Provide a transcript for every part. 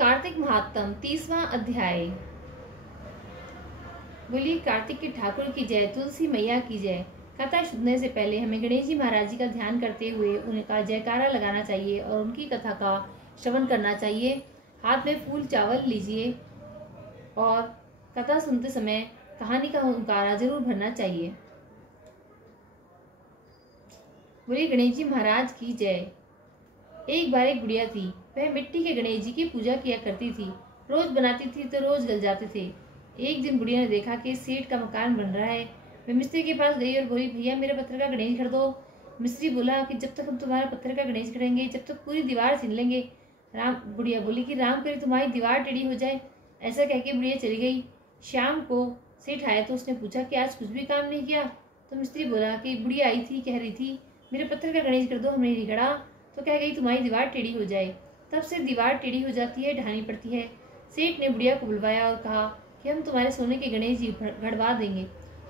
कार्तिक महात्म 30वां अध्याय। बोलिए कार्तिक के ठाकुर की जय, तुलसी मैया की जय। कथा सुनने से पहले हमें गणेश जी महाराज जी का ध्यान करते हुए उनका जयकारा लगाना चाहिए और उनकी कथा का श्रवण करना चाहिए। हाथ में फूल चावल लीजिए और कथा सुनते समय कहानी का हुंकारा जरूर भरना चाहिए। बोलिए गणेश जी महाराज की जय। एक बार एक गुड़िया थी। वह मिट्टी के गणेश जी की पूजा किया करती थी। रोज बनाती थी तो रोज गल जाते थे। एक दिन गुड़िया ने देखा कि सेठ का मकान बन रहा है। वह मिस्त्री के पास गई और बोली, भैया मेरे पत्थर का गणेश गढ़ दो। मिस्त्री बोला कि जब तक हम तुम्हारा पत्थर का गणेश गढ़ेंगे जब तक पूरी दीवार छीन लेंगे। गुड़िया बोली कि राम करे तुम्हारी दीवार टेढ़ी हो जाए। ऐसा कहकर बुढ़िया चली गई। शाम को सेठ आया तो उसने पूछा कि आज कुछ भी काम नहीं किया। तो मिस्त्री बोला कि बुढ़िया आई थी, कह रही थी मेरे पत्थर का गणेश कर दो, हमने नहीं गढ़ा तो कह गई तुम्हारी दीवार टेढ़ी हो जाए। तब से दीवार टेढ़ी हो जाती है, ढानी पड़ती है। सेठ ने बुढ़िया को बुलवाया और कहा कि हम तुम्हारे सोने के गणेश जी गढ़वा देंगे,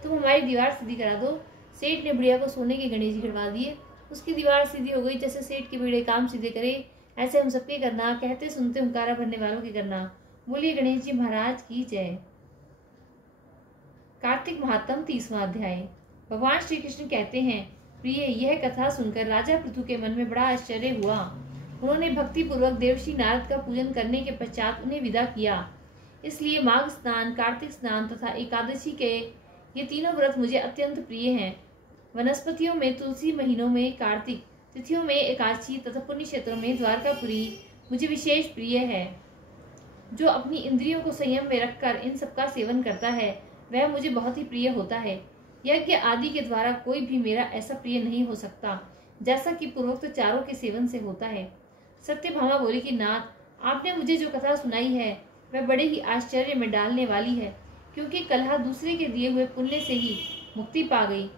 तुम हमारी दीवार सीधी करा दो। सेठ ने बुढ़िया को सोने के गणेश जी गढ़वा दिए। उसकी दीवार सीधी हो गई। जैसे सेठ के बेड़े काम सीधे करे ऐसे हम सबके करना, कहते सुनते हुंकारा भरने वालों के करना। बोलिए गणेश जी महाराज की जय। कार्तिक महात्म 30वां अध्याय। भगवान श्री कृष्ण कहते हैं, प्रिय यह कथा सुनकर राजा पृथु के मन में बड़ा आश्चर्य हुआ। उन्होंने भक्ति पूर्वक देवर्षि नारद का पूजन करने के पश्चात उन्हें विदा किया। इसलिए माघ स्नान, कार्तिक स्नान तथा एकादशी के ये तीनों व्रत मुझे अत्यंत प्रिय हैं। वनस्पतियों में तुलसी, महीनों में कार्तिक, तिथियों में एकादशी तथा पुण्य क्षेत्रों में द्वारकापुरी मुझे विशेष प्रिय है। जो अपनी इंद्रियों को संयम में रखकर इन सबका सेवन करता है वह मुझे बहुत ही प्रिय होता है। यज्ञ आदि के द्वारा कोई भी मेरा ऐसा प्रिय नहीं हो सकता जैसा कि पूर्वोक्त चारों के सेवन से होता है। सत्यभामा बोली कि नाथ, आपने मुझे जो कथा सुनाई है वह बड़े ही आश्चर्य में डालने वाली है, क्योंकि कलह दूसरे के दिए हुए पुण्य से ही मुक्ति पा गई।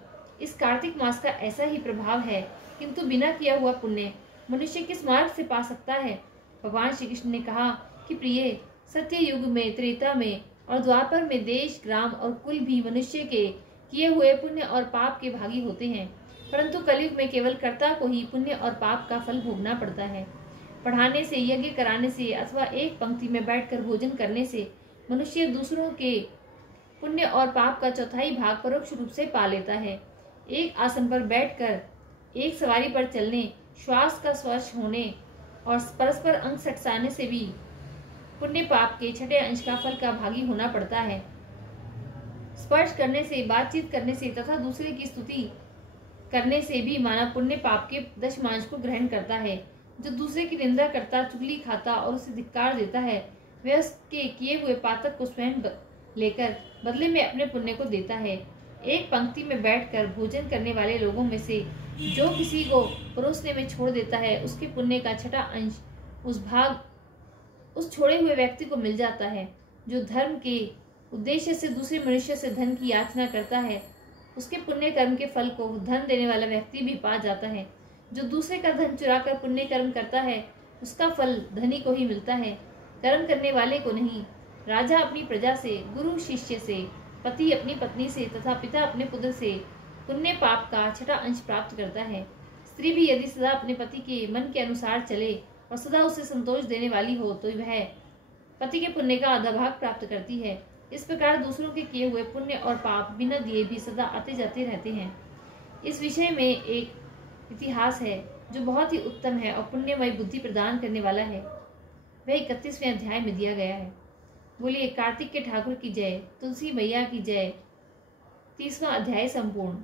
इस कार्तिक मास का ऐसा ही प्रभाव है, किंतु बिना किया हुआ पुण्य मनुष्य किस मार्ग से पा सकता है। भगवान श्री कृष्ण ने कहा कि प्रिय, सत्य युग में, त्रेता में और द्वापर में देश, ग्राम और कुल भी मनुष्य के किए हुए पुण्य और पाप के भागी होते हैं, परंतु कलयुग में केवल कर्ता को ही पुण्य और पाप का फल भोगना पड़ता है। पढ़ाने से, यज्ञ कराने से अथवा एक पंक्ति में बैठकर भोजन करने से मनुष्य दूसरों के पुण्य और पाप का चौथाई भाग परोक्ष रूप से पा लेता है। एक आसन पर बैठकर, एक सवारी पर चलने, श्वास का स्पर्श होने और परस्पर अंग सटसाने से भी पुण्य पाप के छठे अंश का फल का भागी होना पड़ता है। स्पर्श करने से, बातचीत करने से तथा दूसरे की स्तुति करने से भी मानव पुण्य पाप के दशमांश को ग्रहण करता है। जो दूसरे की निंदा करता, चुगली खाता और उसे धिक्कार देता है वह उसके किए हुए पातक को स्वयं लेकर बदले में अपने पुण्य को देता है। एक पंक्ति में बैठकर भोजन करने वाले लोगों में से जो किसी को परोसने में छोड़ देता है उसके पुण्य का छठा अंश उस छोड़े हुए व्यक्ति को मिल जाता है। जो धर्म के उद्देश्य से दूसरे मनुष्य से धन की याचना करता है उसके पुण्य कर्म के फल को धन देने वाला व्यक्ति भी पा जाता है। जो दूसरे का धन चुराकर पुण्य कर्म करता है उसका फल धनी को ही मिलता है, कर्म करने वाले को नहीं। राजा अपनी प्रजा से, गुरु शिष्य से, पति अपनी पत्नी से तथा पिता अपने पुत्र से पुण्य पाप का छठा अंश प्राप्त करता है। स्त्री भी यदि सदा अपने पति के मन के अनुसार चले और सदा उसे संतोष देने वाली हो तो वह पति के पुण्य का आधा भाग प्राप्त करती है। इस प्रकार दूसरों के किए हुए पुण्य और पाप बिना दिए भी सदा आते जाते रहते हैं। इस विषय में एक इतिहास है जो बहुत ही उत्तम है और पुण्यमय बुद्धि प्रदान करने वाला है। वह 31वें अध्याय में दिया गया है। बोलिए कार्तिक के ठाकुर की जय, तुलसी मैया की जय। 30वां अध्याय संपूर्ण।